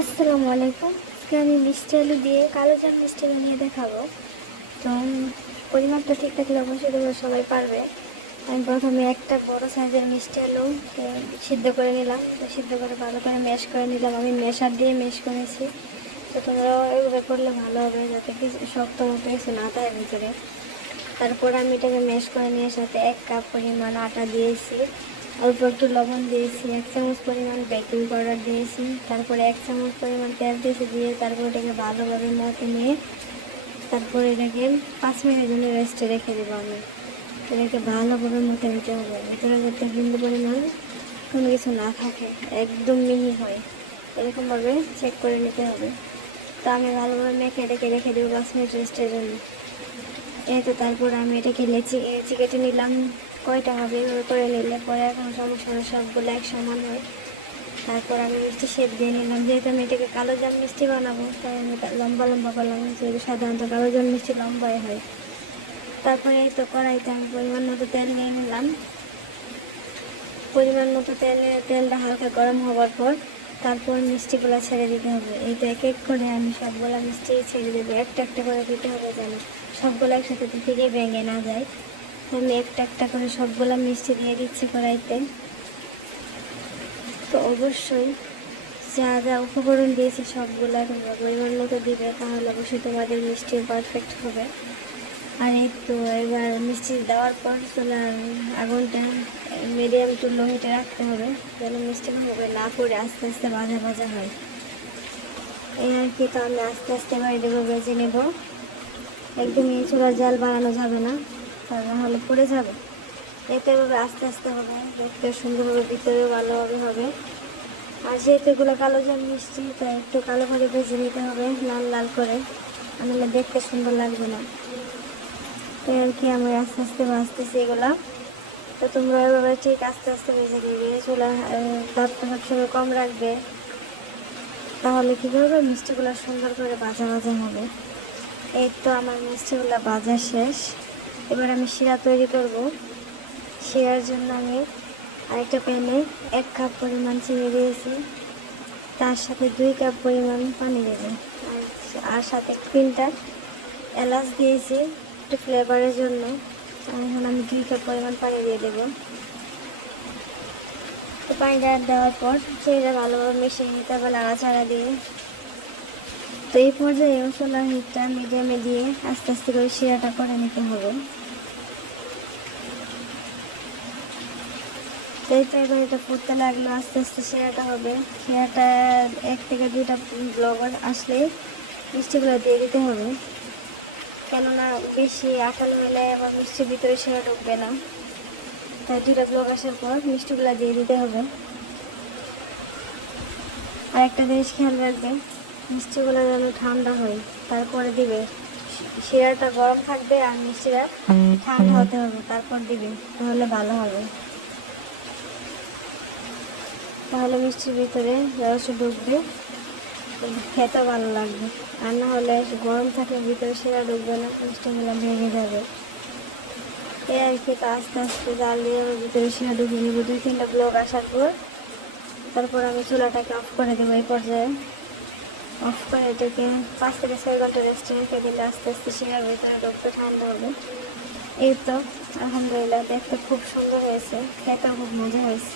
আসসালামু আলাইকুম। আজকে আমি মিষ্টি আলু দিয়ে কালো জাম মিষ্টি বানিয়ে দেখাবো। তো পরিমাণটা ঠিক থাকলে অবশ্যই তোমরা সবাই পারবে। আমি প্রথমে একটা বড় সাইজের মিষ্টি আলু সিদ্ধ করে নিলাম। তো সিদ্ধ করে ভালো করে ম্যাশ করে নিলাম। আমি মেশার দিয়ে ম্যাশ করেছি। তো তোমরাও এভাবে করলে ভালো হবে, যাতে কিছু শক্ত মতো কিছু না থাকে ভিতরে। তারপর আমি এটাকে ম্যাশ করে নিয়ে সাথে এক কাপ পরিমাণ আটা দিয়েছি। অল্প একটু লবণ দিয়েছি, এক চামচ পরিমাণ বেকিং পাউডার দিয়েছি, তারপরে এক চামচ পরিমাণ তেল দিয়েছি, দিয়ে তারপর এটাকে ভালোভাবে মতে নিয়ে তারপর এটাকে পাঁচ মিনিটের জন্য রেস্টে রেখে দেবো আমি। এটাকে ভালোভাবে মতে নিতে হবে, ভিতরে যাতে বিন্দু পরিমাণ কোনো কিছু না থাকে, একদম মিহি হয়। এরকমভাবে চেক করে নিতে হবে। তো আমি ভালোভাবে মেখে এটাকে রেখে দেবো পাঁচ মিনিট রেস্টের জন্য। এই তো তারপর আমি এটাকে লেচি লেচি কেটে নিলাম। কয়টা হবে এভাবে করে নিলে পরে এখন সমস্যা সবগুলো এক সমান হয়। তারপর আমি মিষ্টি শেপ দিয়ে নিলাম, যেহেতু আমি এটাকে কালো জাম মিষ্টি বানাবো, তাই আমি লম্বা লম্বা করলাম, যেহেতু সাধারণত কালো জাম মিষ্টি লম্বাই হয়। তারপরে এই তো কড়াইতে আমি পরিমাণ মতো তেল নিয়ে নিলাম। পরিমাণ মতো তেল, তেলটা হালকা গরম হওয়ার পর তারপর মিষ্টিগুলো ছেড়ে দিতে হবে। এই তো এক এক করে আমি সবগুলো মিষ্টি ছেড়ে দেবো, একটা একটা করে দিতে হবে যেন সবগুলো একসাথে থেকে ভেঙে না যায়। আমি একটা একটা করে সবগুলো মিষ্টি দিয়ে দিচ্ছি কড়াইতে। তো অবশ্যই যা যা উপকরণ দিয়েছি সবগুলো তোমরা পরিমাণ মতো দিবে, তাহলে অবশ্যই তোমাদের মিষ্টি পারফেক্ট হবে। আর এই তো এবার মিষ্টি দেওয়ার পর চুলার আগুনটা মিডিয়াম টু লো হিটে রাখতে হবে, যেন মিষ্টি হবে না করে আস্তে আস্তে ভাজা ভাজা হয়। এই আর কি, তো আমি আস্তে আস্তে এবার দেবো বেজে নেব। একদম এই জাল বাড়ানো যাবে না। তা নাহলে পড়ে যাবে। এতে এভাবে আস্তে আস্তে হবে, দেখতে সুন্দরভাবে ভিতরেও ভালোভাবে হবে। আর যেহেতু এগুলো কালো জাম মিষ্টি তো একটু কালো করে ভেজে নিতে হবে, লাল লাল করে। নাহলে দেখতে সুন্দর লাগবে না। তো আর কি, আমি আস্তে আস্তে ভাজতেছি এগুলো। তো তোমরা এভাবে ঠিক আস্তে আস্তে ভেজে দিবে চুলা তাপটা সবসময় কম রাখবে। তাহলে কী করবে মিষ্টিগুলো সুন্দর করে ভাজা ভাজা হবে? এই তো আমার মিষ্টিগুলো ভাজা শেষ। এবার আমি শিরা তৈরি করব। শিরার জন্য আমি আরেকটা প্যানে এক কাপ পরিমাণ চিনি দিয়েছি। তার সাথে দুই কাপ পরিমাণ পানি দেবো। আর সাথে তিনটা এলাচ দিয়েছি একটু ফ্লেভারের জন্য। এখন আমি দুই কাপ পরিমাণ পানি দিয়ে দেবো। তো পানিটা দেওয়ার পর সেটা ভালোভাবে মিশিয়ে নিতে হবে নাড়াচাড়া দিয়ে। তো এই পর্যায়ে মশলার হিটটা মিডিয়ামে দিয়ে আস্তে আস্তে করে শিরাটা করে নিতে হবে। তো এবার এটা ফুটতে লাগল, আস্তে আস্তে শিরাটা হবে। শিরাটা এক থেকে দুইটা ব্লগার আসলে মিষ্টিগুলো দিয়ে দিতে হবে। কেননা বেশি আটালো হলে আবার মিষ্টির ভিতরে শিরা ঢুকবে না। তাই দুইটা ব্লগ আসার পর মিষ্টিগুলো দিয়ে দিতে হবে। আর একটা জিনিস খেয়াল রাখবে মিষ্টিগুলো যেন ঠান্ডা হয়, তারপরে দিবে। শিরাটা গরম থাকবে আর মিষ্টিটা ঠান্ডা হতে হবে, তারপর দিবে, তাহলে ভালো হবে। তাহলে মিষ্টির ভিতরে রস ঢুকবে, খেতে ভালো লাগবে। আর না হলে গরম থাকলে ভিতরে শিরা ঢুকবে না মিষ্টিগুলো ভেঙে যাবে। এ আর কি আস্তে আস্তে জাল দিয়ে ভিতরে শিরা ঢুকিয়ে নেব। দুই তিনটা ব্লক আসার পর তারপর আমি চুলাটাকে অফ করে দেবো এই পর্যায়ে। অফ করে এটাকে পাঁচ থেকে ছয় ঘণ্টা রেস্টে রেখে দিলে আস্তে আস্তে শিরার ভিতরে রক্ত ঠান্ডা হবে এই তো আলহামদুলিল্লাহ দেখতে খুব সুন্দর হয়েছে খেতেও খুব মজা হয়েছে